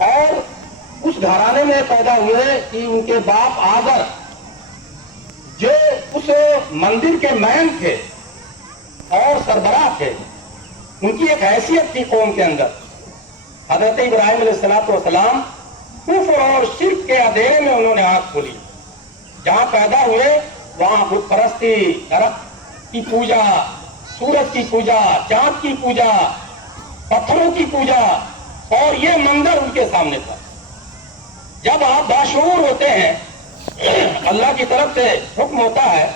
اور اس گھرانے میں پیدا ہوئے کہ ان کے باپ آذر جو اس مندر کے مین تھے اور سربراہ تھے، ان کی ایک حیثیت تھی قوم کے اندر۔ حضرت ابراہیم علیہ السلام کفر اور شرک کے اندھیرے میں انہوں نے آنکھ کھولی۔ جہاں پیدا ہوئے وہاں بت پرستی، درخت کی پوجا، سورج کی پوجا، چاند کی پوجا، پتھروں کی پوجا، اور یہ منظر ان کے سامنے تھا۔ جب آپ باشعور ہوتے ہیں، اللہ کی طرف سے حکم ہوتا ہے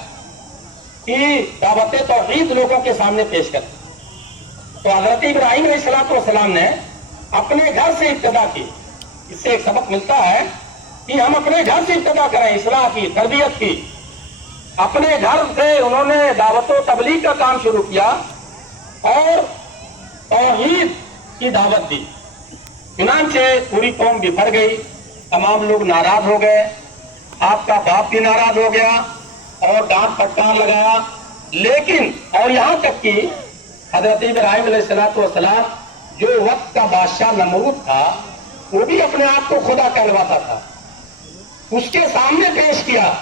کہ دعوت توحید لوگوں کے سامنے پیش کریں، تو حضرت ابراہیم علیہ السلام نے اپنے گھر سے ابتدا کی۔ اس سے ایک سبق ملتا ہے کہ ہم اپنے گھر سے ابتدا کریں، اصلاح کی، تربیت کی۔ اپنے گھر سے انہوں نے دعوت و تبلیغ کا کام شروع کیا اور توحید کی دعوت دی۔ چنانچہ پوری قوم بفر گئی، تمام لوگ ناراض ہو گئے، آپ کا باپ بھی ناراض ہو گیا اور ڈانٹ پھٹکار لگایا۔ لیکن اور یہاں تک کہ حضرت ابراہیم علیہ السلام جو وقت کا بادشاہ نمرود تھا، وہ بھی اپنے آپ کو خدا کہلواتا تھا۔ اس کے سامنے پیش کیا،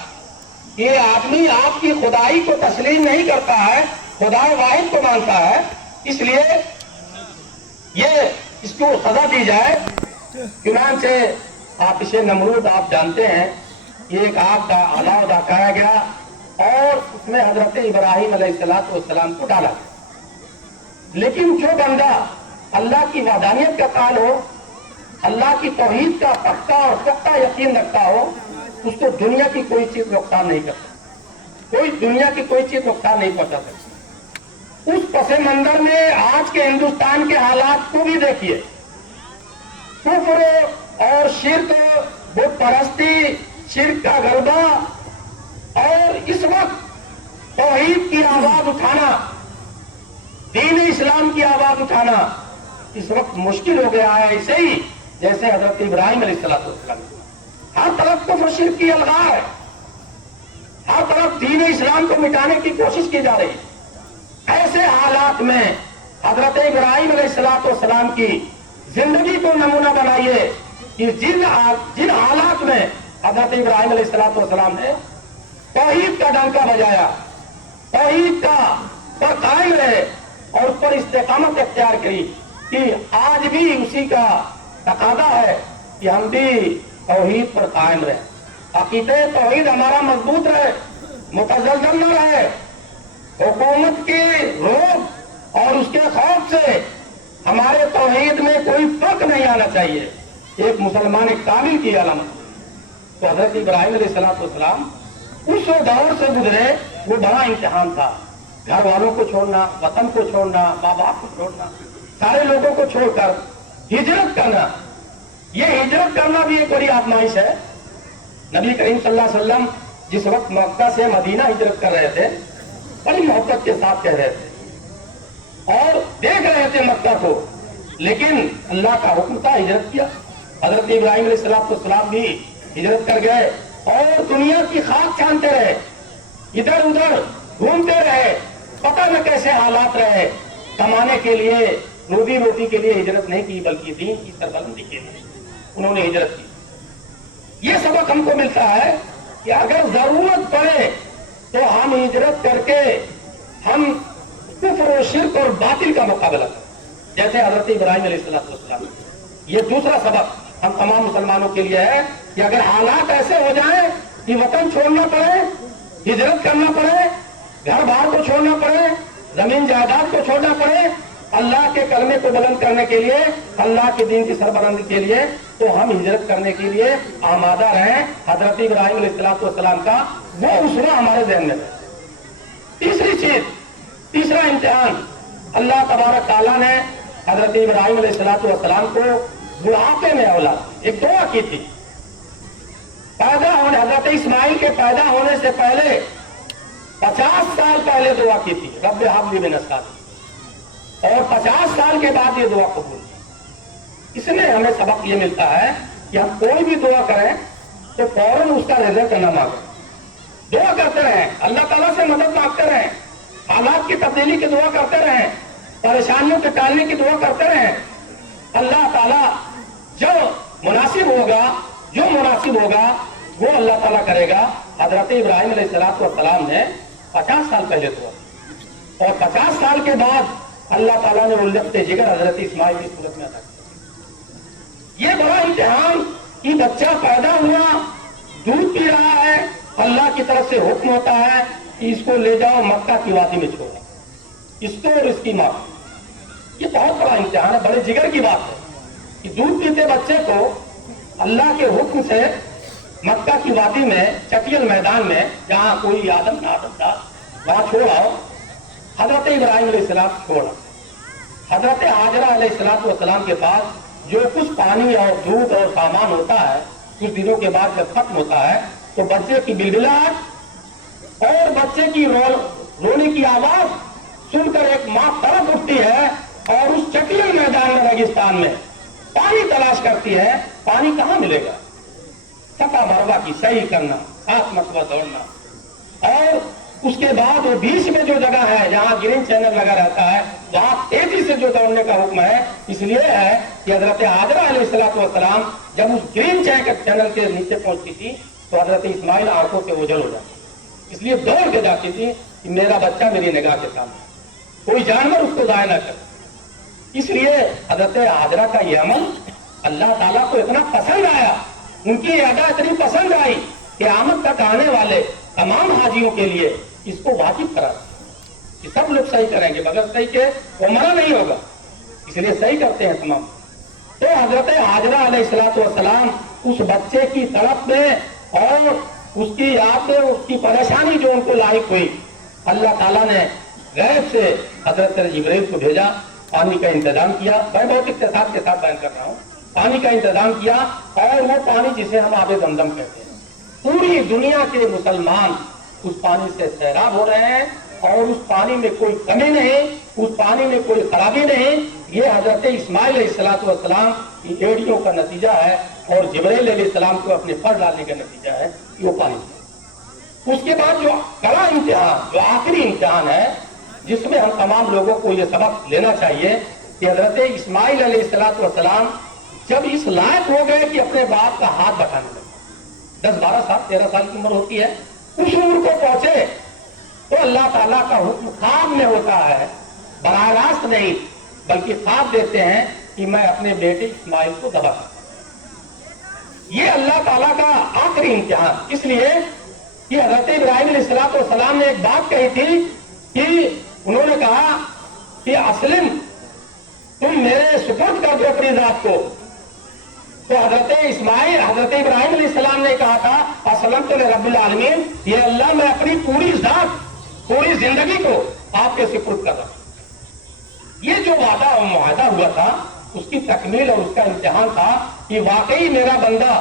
یہ آدمی آپ کی خدائی کو تسلیم نہیں کرتا ہے، خدا واحد کو مانتا ہے، اس لیے یہ اس کو سزا دی جائے۔ چنانچہ آتش نمرود آپ جانتے ہیں، ایک آگ کا آلہ دکھایا گیا اور اس میں حضرت ابراہیم علیہ السلام کو ڈالا گیا۔ لیکن جو بندہ اللہ کی وحدانیت کا قائل ہو، اللہ کی توحید کا پختہ اور پختہ یقین رکھتا ہو، اس کو دنیا کی کوئی چیز نقصان نہیں کرتا، کوئی دنیا کی کوئی چیز نقصان نہیں پہنچا سکتی۔ اس پس منظر میں آج کے ہندوستان کے حالات کو بھی دیکھیے، کفر اور شرک، بت پرستی، شرک کا غلبہ، اور اس وقت توحید کی آواز اٹھانا، دین اسلام کی آواز اٹھانا اس وقت مشکل ہو گیا ہے، ایسے ہی جیسے حضرت ابراہیم علیہ السلام۔ ہر طرف کفر شرک کی الغار ہے، ہر طرف دین اسلام کو مٹانے کی کوشش کی جا رہی ہے۔ ایسے حالات میں حضرت ابراہیم علیہ السلام کی زندگی کو نمونہ بنائیے کہ جن حالات میں حضرت ابراہیم علیہ السلام نے توحید کا ڈنکا بجایا، توحید کا پر قائم رہے اور اس پر استقامت اختیار کی، کہ آج بھی اسی کا تقاضا ہے کہ ہم بھی توحید پر قائم رہیں، عقیدہ توحید ہمارا مضبوط رہے، متزلزل نہ رہے، حکومت کے روب اور اس کے خوف سے ہمارے توحید میں کوئی فرق نہیں آنا چاہیے۔ ایک مسلمان ایک کامل کی علامت۔ تو حضرت ابراہیم علیہ السلام اس دور سے گزرے، وہ بڑا امتحان تھا۔ گھر والوں کو چھوڑنا، وطن کو چھوڑنا، ماں باپ کو چھوڑنا، سارے لوگوں کو چھوڑ کر ہجرت کرنا، یہ ہجرت کرنا بھی ایک بڑی آزمائش ہے۔ نبی کریم صلی اللہ علیہ وسلم جس وقت مکہ سے مدینہ ہجرت کر رہے تھے، بڑی محبت کے ساتھ کہہ رہے تھے اور دیکھ رہے تھے مکہ کو، لیکن اللہ کا حکم تھا، ہجرت کیا۔ حضرت ابراہیم علیہ السلام بھی ہجرت کر گئے اور دنیا کی خاک چھانتے رہے، ادھر ادھر گھومتے رہے، پتہ نہ کیسے حالات رہے۔ کمانے کے لیے، روزی روٹی کے لیے ہجرت نہیں کی، بلکہ دین کی سربلندی کے لیے انہوں نے ہجرت کی۔ یہ سبق ہم کو ملتا ہے کہ اگر ضرورت پڑے تو ہم ہجرت کر کے ہم کفر و شرک اور باطل کا مقابلہ کریں، جیسے حضرت ابراہیم علیہ السلام۔ یہ دوسرا سبق ہم تمام مسلمانوں کے لیے ہے کہ اگر حالات ایسے ہو جائیں کہ وطن چھوڑنا پڑے، ہجرت کرنا پڑے، گھر بار کو چھوڑنا پڑے، زمین جائیداد کو چھوڑنا پڑے، اللہ کے کلمے کو بلند کرنے کے لیے، اللہ کے دین کی سربلندی کے لیے، تو ہم ہجرت کرنے کے لیے آمادہ رہیں۔ حضرت ابراہیم علیہ السلام کا وہ اسوہ ہمارے ذہن میں ہے۔ تیسری چیز، تیسرا امتحان، اللہ تبارک تعالیٰ نے حضرت ابراہیم علیہ السلام کو بڑھاپے میں اولاد ایک دعا کی تھی۔ پیدا ہونے، حضرت اسماعیل کے پیدا ہونے سے پہلے 50 سال پہلے دعا کی تھی، رب ہب لی من الصالحین، اور 50 سال کے بعد یہ دعا قبول کی۔ اس میں ہمیں سبق یہ ملتا ہے کہ ہم کوئی بھی دعا کریں تو فوراً اس کا رزق نہ مانگیں، دعا کرتے رہیں، اللہ تعالیٰ سے مدد مانگتے رہیں، حالات کی تبدیلی کی دعا کرتے رہیں، پریشانیوں کے ٹالنے کی دعا کرتے رہیں۔ اللہ تعالیٰ جو तनासुब होगा वो अल्लाह ताला करेगा। हजरत इब्राहिम अलैहिस्सलाम ने 50 साल पहले हुआ और 50 साल के बाद अल्लाह ताला ने वो लफ्ते जिगर हजरत इस्माइल की सूरत में अदा किया। ये बड़ा इम्तिहान कि बच्चा पैदा हुआ, दूध पी रहा है, अल्लाह की तरफ से हुक्म होता है कि इसको ले जाओ मक्का की वादी में छोड़ो, इसको और इसकी मां। ये बहुत बड़ा इम्तिहान है, बड़े जिगर की बात है कि दूध पीते बच्चे को अल्लाह के हुक्म से मक्का की वादी में, चटियल मैदान में, जहां कोई आदम ना आदम था, वहां छोड़ाओ। हजरत इब्राहिम अलैहिस्सलाम छोड़ा। हजरत हाजरा अलैहिस्सलाम के पास जो कुछ पानी और दूध और सामान होता है, कुछ दिनों के बाद जब खत्म होता है तो बच्चे की बिलबिलाहट और बच्चे की रोने की आवाज सुनकर एक मां तड़प उठती है और उस चटियल मैदान में, रेगिस्तान में पानी तलाश करती है। पानी कहां मिलेगा? सफा मरवा की सही करना, 7 मरतबा दौड़ना, और उसके बाद वो बीच में जो जगह है जहां ग्रीन चैनल लगा रहता है, वहां तेजी से जो दौड़ने का हुक्म है। इसलिए है कि हजरत हाजरा अलैहिस्सलाम जब उस ग्रीन चैनल के नीचे पहुंचती थी तो हजरत इस्माइल आंखों से ओझल हो जाती, इसलिए दौड़ के जाती थी कि मेरा बच्चा मेरी निगाह के सामने, कोई जानवर उसको दाएं न करे। इसलिए हजरत हाजरा का यह अमल अल्लाह ताला को इतना पसंद आया, उनकी अदा इतनी पसंद आई कि क़यामत तक आने वाले तमाम हाजियों के लिए इसको वाजिब करा कि सब लोग सही करेंगे, बगैर सही के वो मना नहीं होगा, इसलिए सही करते हैं तमाम। तो हजरत हाजरा अलैहिस्सलाम उस बच्चे की तड़प में और उसकी याद में, उसकी परेशानी जो उनको लायक हुई, अल्लाह ताला ने गैब से हजरत जिब्रील को भेजा, पानी का इंतजाम किया। मैं बहुत इख्तिसार के साथ बयान कर रहा हूँ। पानी का इंतजाम किया और वो पानी जिसे हम आबे जमजम कहते हैं, पूरी दुनिया के मुसलमान उस पानी से सैराब हो रहे हैं और उस पानी में कोई कमी नहीं, उस पानी में कोई खराबी नहीं। ये हजरत इस्माइल अलैहिस्सलाम की एड़ियों का नतीजा है और जिब्रील अलैहिस्सलाम को अपने पर डालने का नतीजा है कि वो पानी। उसके बाद जो कड़ा इम्तिहान, जो आखिरी इम्तिहान है, जिसमें हम तमाम लोगों को ये सबक लेना चाहिए कि हजरत इस्माइल अलैहिस्सलाम जब इस लायक हो गए कि अपने बाप का हाथ बटाने लगे, 10, 12 साल, 13 साल की उम्र होती है, उस उम्र को पहुंचे तो अल्लाह ताला का हुक्म ख्वाब में होता है, बराह रास्त नहीं, बल्कि ख्वाब देते हैं कि मैं अपने बेटे इस्माइल को दबा सकता। ये अल्लाह ताला का आखिरी इम्तिहान। इसलिए कि हजरत इब्राहिम अलैहिस्सलाम ने एक बात कही थी कि उन्होंने कहा कि अस्लिम, तुम मेरे सुपुर्द कर दो अपनी जात को। तो हजरत इब्राहिम अलैहिस्सलाम ने कहा था असलम तो रब्बिल आलमीन, ये अल्लाह मैं अपनी पूरी जात, पूरी जिंदगी को आपके सुपुर्द कर रहा हूं। ये जो वादा और मुआहदा हुआ था उसकी तकमील और उसका इम्तिहान था कि वाकई मेरा बंदा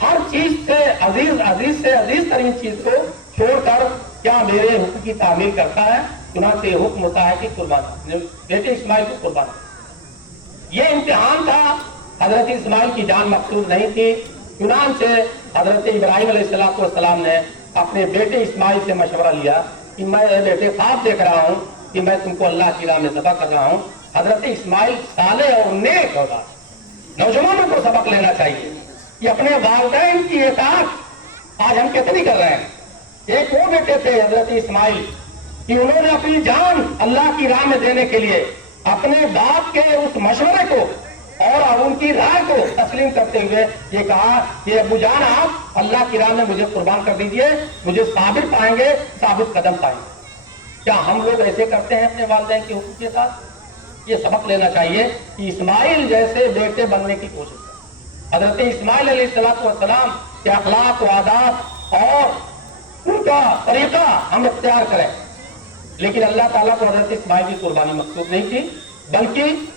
हर चीज से अजीज तरीन चीज को छोड़कर क्या मेरे हुक्म की तामील करता है। चुनांचे हुक्म होता है कि कुर्बान, बेटे इस्माइल को कुर्बान। ये इम्तिहान था, हजरत इस्माइल की जान मकसूद नहीं थी। चुनांचे हजरत इब्राहिम अलैहिस्सलाम ने अपने बेटे इस्माइल से मशवरा लिया कि मैं बेटे ख्वाब देख रहा हूं कि मैं तुमको अल्लाह की राह में ज़बह कर रहा हूं। हजरत इस्माइल साले और नेक होगा। नौजवानों को सबक लेना चाहिए कि अपने वालिदैन की इताअत आज हम कितनी कर रहे हैं। एक वो बेटे थे हजरत इस्माइल कि उन्होंने अपनी जान अल्लाह की राह में देने के लिए अपने बाप के उस मशवरे को और उनकी राय को तस्लीम करते हुए ये कहा कि अबू जान आप अल्लाह की राह में मुझे कुर्बान कर दीजिए, मुझे साबित पाएंगे, साबित कदम पाएंगे। क्या हम लोग ऐसे करते हैं अपने वालिदैन के हुक्म के साथ? ये सबक लेना चाहिए कि इस्माइल जैसे बेटे बनने की कोशिश करें। हजरत इस्माइल अलैहिस्सलाम के अखलाक व आदात और उनका तरीका हम इख्तियार करें। लेकिन अल्लाह ताला को हजरत इस्माइल की कुर्बानी मकसूद नहीं थी, बल्कि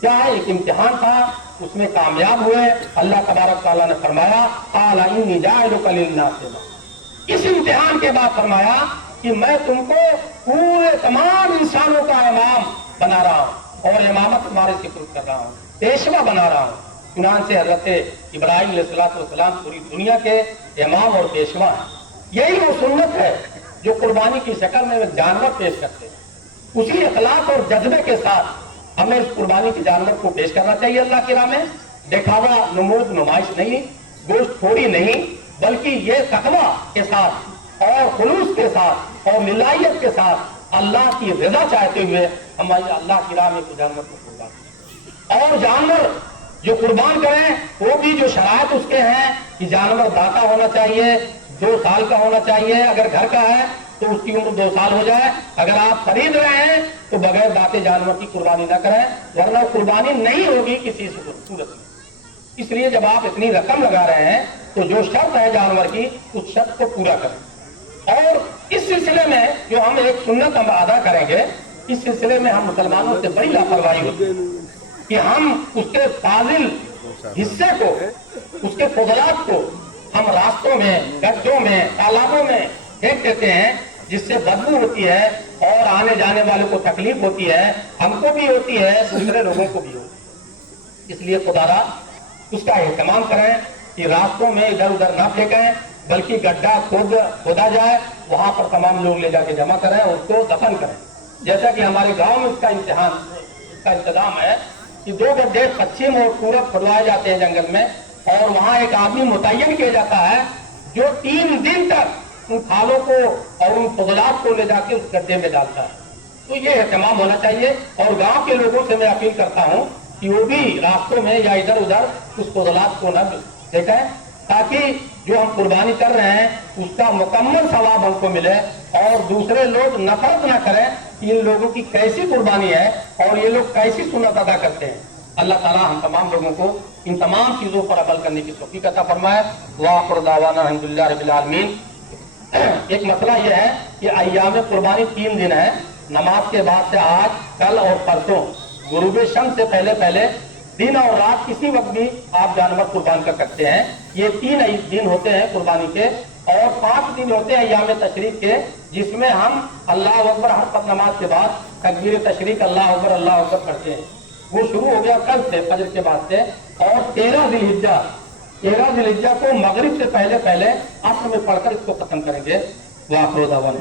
क्या है, एक इम्तिहान था, उसमें कामयाब हुए। अल्लाह तबारक तआला ने फरमाया आला इन्नी जाइलुका लिन्नास इमामा। इस इम्तिहान के बाद फरमाया कि मैं तुमको पूरे तमाम इंसानों का इमाम बना रहा हूं और इमामत तुम्हारे सिपुर्द कर रहा हूं, पेशवा बना रहा हूं। चुनांचे हजरत इब्राहिम अलैहिस्सलाम पूरी दुनिया के इमाम और पेशवा हैं। यही वो सुन्नत है जो कुर्बानी की शक्ल में जानवर पेश करते हैं। उसी अखलाक और जज्बे के साथ हमें इस कुर्बानी के जानवर को पेश करना चाहिए अल्लाह की राह में। दिखावा, नमूद, नुमाइश नहीं, गोश्त थोड़ी नहीं बल्कि ये तकवा के साथ और खुलूस के साथ और मिलायत के साथ अल्लाह की रजा चाहते हुए हम अल्लाह की राह में जानवर को कुर्बान। और जानवर जो कुर्बान करें वो भी जो शरायत उसके हैं कि जानवर दाता होना चाहिए, 2 साल का होना चाहिए, अगर घर का है तो उसकी उम्र 2 साल हो जाए, अगर आप खरीद रहे हैं तो बगैर दाते जानवर की कुर्बानी न करें, वरना कुर्बानी नहीं होगी किसी सूरत में। इसलिए जब आप इतनी रकम लगा रहे हैं तो जो शर्त है जानवर की उस शर्त को पूरा करें। और इस सिलसिले में जो हम एक सुन्नत हम अदा करेंगे, इस सिलसिले में हम मुसलमानों से बड़ी लापरवाही होती है कि हम उसके फाजिल हिस्से को, उसके फजलात को हम रास्तों में, गड्ढों में, तालाबों में फेंक देते हैं, जिससे बदबू होती है और आने जाने वालों को तकलीफ होती है, हमको भी होती है, दूसरे लोगों को भी होती है। इसलिए खुदारा उसका एहतमाम करें कि रास्तों में इधर उधर ना फेंकें, बल्कि गड्ढा खोदा जाए, वहां पर तमाम लोग ले जाके जमा करें, उसको दफन करें। जैसा कि हमारे गांव में इसका इंतजाम है कि 2 गड्ढे पश्चिम और पूरब खुदवाए जाते हैं जंगल में, और वहां एक आदमी मुतय्यन किया जाता है जो 3 दिन तक उन खालों को और उन फजलात को ले जाके उस गड्ढे में डालता है। तो ये एहतमाम होना चाहिए। और गांव के लोगों से मैं अपील करता हूं कि वो भी रास्तों में या इधर उधर उस फजलात को न देखें, ताकि जो हम कुर्बानी कर रहे हैं उसका मुकम्मल सवाब हमको मिले और दूसरे लोग नफरत न करें कि इन लोगों की कैसी कुर्बानी है और ये लोग कैसी सुन्नत अदा करते हैं। अल्लाह ताला हम तमाम लोगों को इन तमाम चीजों पर अमल करने की तौफीक अता फरमाए। वाखिर दावाना अल्हम्दुलिल्लाह रब्बिल आलमीन। एक मसला यह है कि अय्याम कुर्बानी 3 दिन है, नमाज के बाद से आज, कल और परसों, गुरूब शम्स से पहले दिन और रात किसी वक्त भी आप जानवर कुर्बान कर सकते हैं। ये 3 दिन होते हैं कुर्बानी के, और 5 दिन होते हैं अय्याम तशरीक के, जिसमें हम अल्लाह अकबर हर पद नमाज के बाद तकबीर तशरीक अल्लाह अकबर करते हैं। वो शुरू हो गया कल से, फजर के बाद से, और 13 जिलहिज्जा को मगरिब से पहले असर में पढ़कर इसको खत्म करेंगे। वाखिर दावाना।